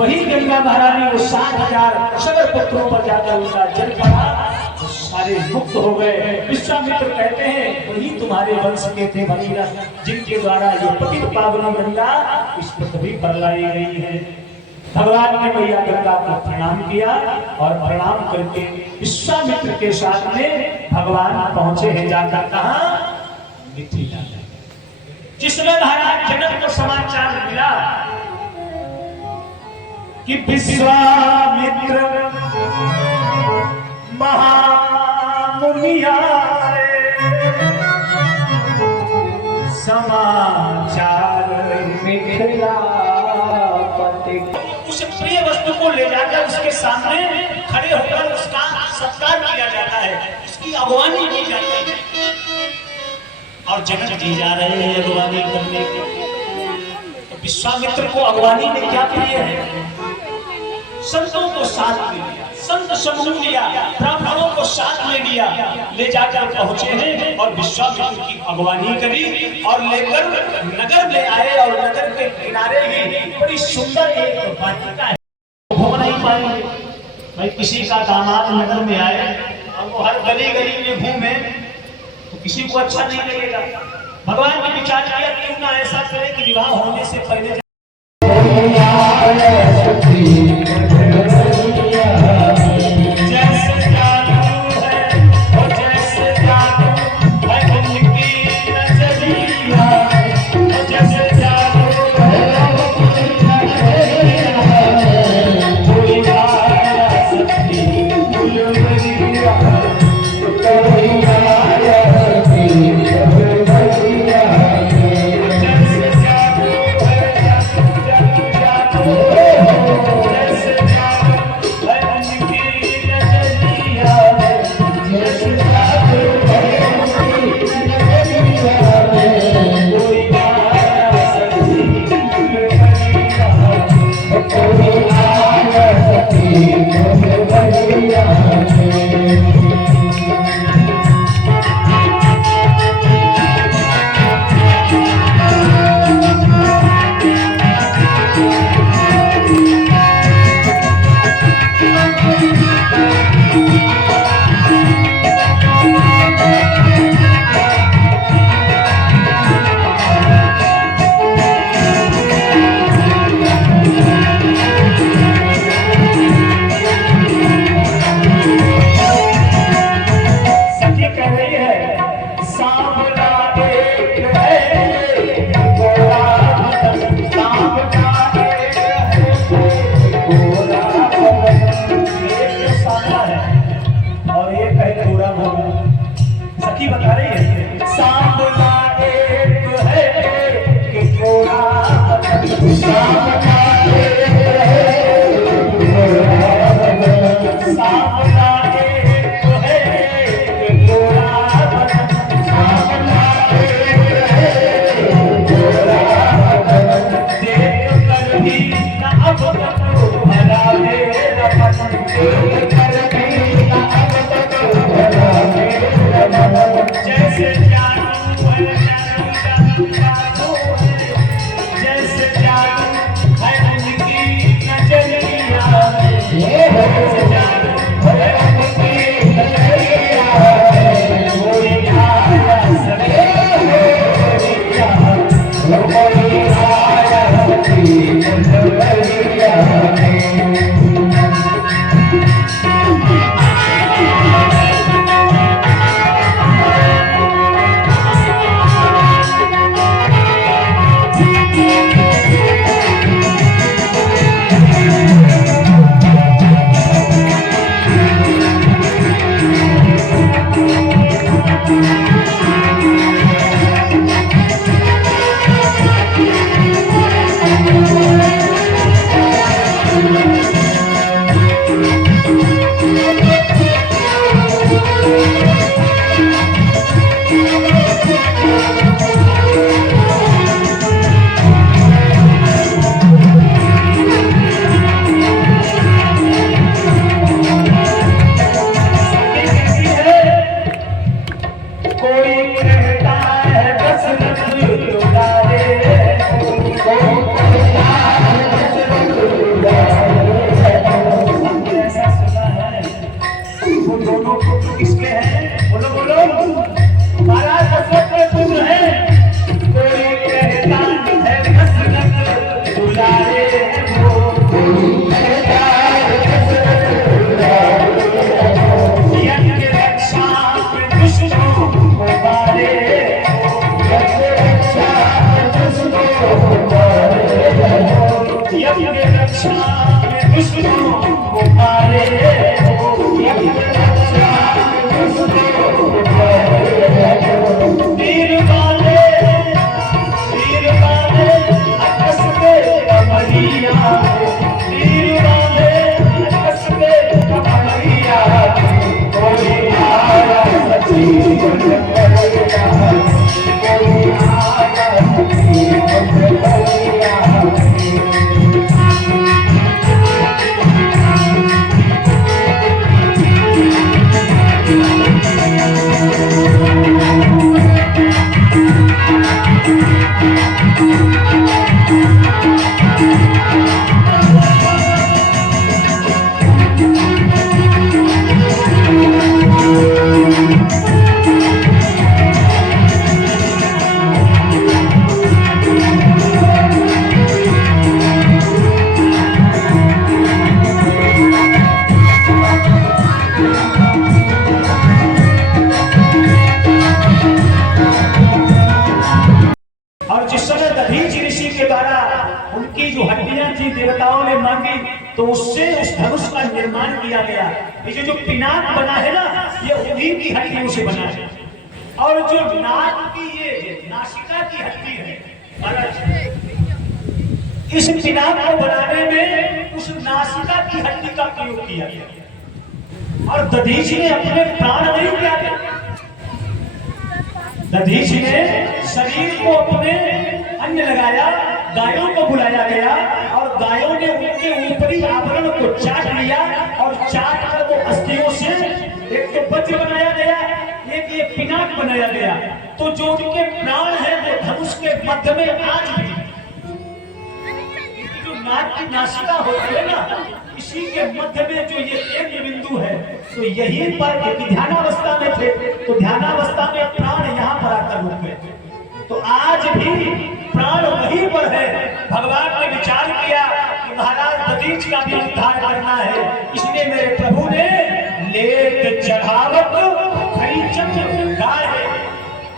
वही गंगा महारानी वो 60,000 सगर पुत्रों पर जाकर उनका जल पड़ा, सारे मुक्त हो गए। विश्वामित्र कहते हैं वही तुम्हारे वंश के थे भगीरथ, जिनके द्वारा ये पतित पावनी गंगा इस पृथ्वी पर लाई गई है। भगवान ने मैया गंगा को प्रणाम किया और प्रणाम करके विश्वामित्र के साथ में भगवान पहुंचे हैं जाकर कहा मिथिला, जिसमें महाराज जनक को समाचार मिला कि विश्वामित्र महामुनि आए, समाचार मिथिला पति। उस प्रिय वस्तु को ले जाकर उसके सामने खड़े होकर उसका सत्कार किया जाता है, उसकी अगवानी की जाती है। और जनक जी जा रहे हैं अगवानी करने के। तो विश्वामित्र को अगवानी में क्या प्रिय है? संतों को साथ में लिया, संत समूह लिया, ब्राह्मणों को साथ में लिया, ले जाकर पहुंचे हैं और विश्वामित्र की अगवानी करी और लेकर नगर में आए। और नगर के किनारे ही बड़ी सुंदर एक वाटिका है, घूम नहीं पाएंगे भाई। किसी का दामाद नगर में आए और वो हर गली गली में घूमे तो किसी को अच्छा नहीं लगेगा। भगवान ने विचार किया क्यों ना ऐसा करे कि विवाह होने से पहले उनकी जो हड्डियां थी देवताओं ने मांगी तो उससे उस धनुष का निर्माण किया गया। ये जो पिनाक बना है ना, ये उन्हीं की हड्डियों से बना है। और जो नाक की ये नासिका की हड्डी है, इस पिनाक को बनाने में उस नासिका की हड्डी का प्रयोग किया गया। और दधीच ने अपने प्राण नहीं त्यागे। दधीच ने शरीर को अपने अन्न लगाया, गायों को बुलाया गया और गायों ने उनके ऊपरी आवरण को चाट लिया और चाट कर वो अस्थियों से एक तो वज्र बनाया गया, एक ये पिनाक बनाया गया। तो जो उनके प्राण है वो धनुष के मध्य में आज भी, जो नाक की नासिका होती है ना, इसी के मध्य में जो ये केंद्र बिंदु है, तो यहीं पर ध्यानावस्था में थे तो ध्यानावस्था में प्राण यहाँ पर आकर रुक गए। तो आज भी प्राण वहीं पर है। भगवान ने विचार किया कि महाराज दधीच का भी उद्धार करना है, इसलिए मेरे प्रभु ने लेत चढ़ावत गाय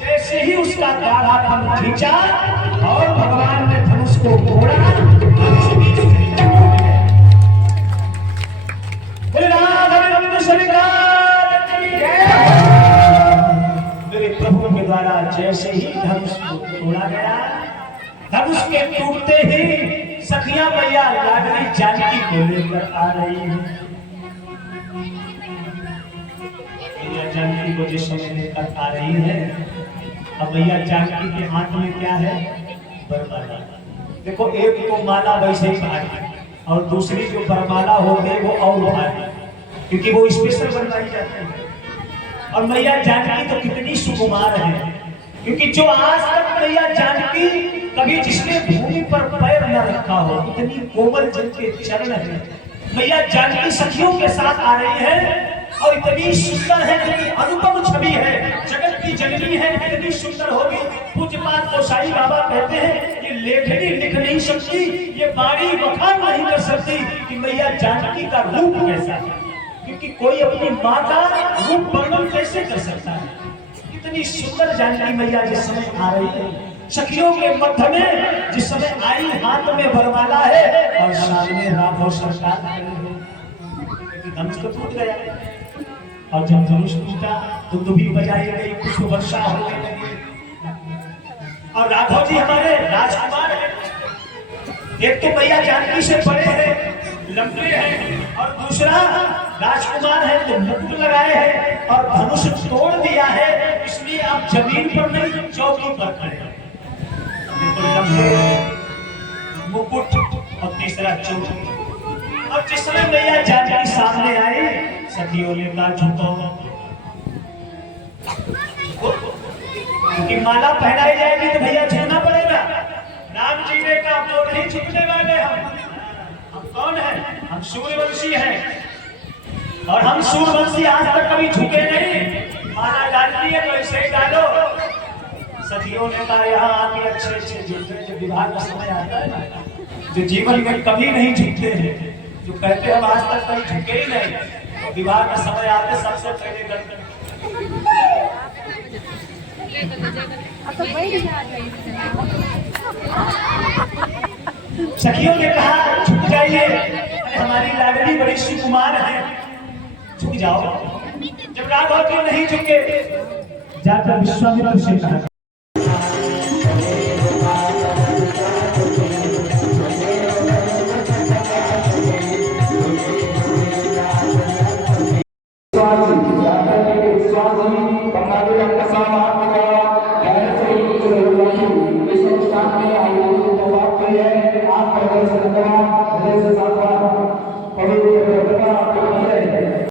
जैसे ही उसका गाढ़ापन खींचा और भगवान ने धनुष को मोड़ा। मेरे प्रभु के द्वारा जैसे ही धनुष को तोड़ा गया, धनुष के टूटते ही सखियां मैया लाडली जानकी को लेकर आ रही है। मैया जानकी को जिस समय लेकर आ रही है, अब मैया जानकी के हाथ में क्या है? बरमाला। देखो, एक को माला वैसे ही भारी और दूसरी जो बरमाला हो गई वो और भारी, क्योंकि वो स्पेशल बनवाई जाती है। और मैया जानकी तो कितनी सुकुमार है, क्योंकि जो आज तक मैया जानकी कभी जिसने भूमि पर पैर न रखा हो, इतनी कोमल जिनके चरण है। मैया जानकी सखियों के साथ आ रही है और इतनी सुंदर है, इतनी अनुपम छवि है, जगत की जननी है, कितनी सुंदर होगी। पूज्यपाद गोसाई बाबा कहते हैं कि लेखनी लिख नहीं सकती, ये बाणी बखान नहीं कर सकती कि मैया जानकी का रूप कैसा है, क्योंकि कोई अपनी माँ का रूप वर्णन कैसे कर सकता है। इतनी सुंदर जानकी मैया जिस समय आ रही है, सखियों के मध्य में जिस समय आई, हाथ में बरमाला है और सामने राघव सरकार, धनुष तो टूट गया। और जब धनुष टूटा तो दुभी बजाई गई, पुष्प वर्षा होने लगी। और राघव जी हमारे राजकुमार हैं, एक तो मैया जानकी से बड़े हैं, लंबे हैं, और दूसरा राजकुमार है तो मुकुट लगाए हैं और धनुष तोड़ दिया है, इसलिए आप जमीन पर नहीं चौकी पर खड़े हैं। मुकुट और तीसरा चोटी। और जिस समय मैया जानकी सामने आई, सखियों ने कहा झुको, क्योंकि माला पहनाई जाएगी तो भैया झुकना पड़ेगा। राम जी ने कहा तो नहीं झुकने वाले, हम कौन है? हम सूर्यवंशी हैं और हम सूर्यवंशी आज तक कभी झुके नहीं। माला डालनी है तो इसे डालो। सखियों ने कहा यहाँ आके अच्छे अच्छे झुकते, जो विवाह का समय आता है ना, जो जीवन में कभी नहीं झुकते हैं, जो कहते हम आज तक कभी झुके ही नहीं, विवाह का समय आते सबसे पहले करते। सखियों ने कहा झुक जाइए, हमारी लाडली बड़ी सुकुमार है, झुक जाओ। जब राघव जी नहीं झुके, जाकर विश्वामित्र से कहा, आप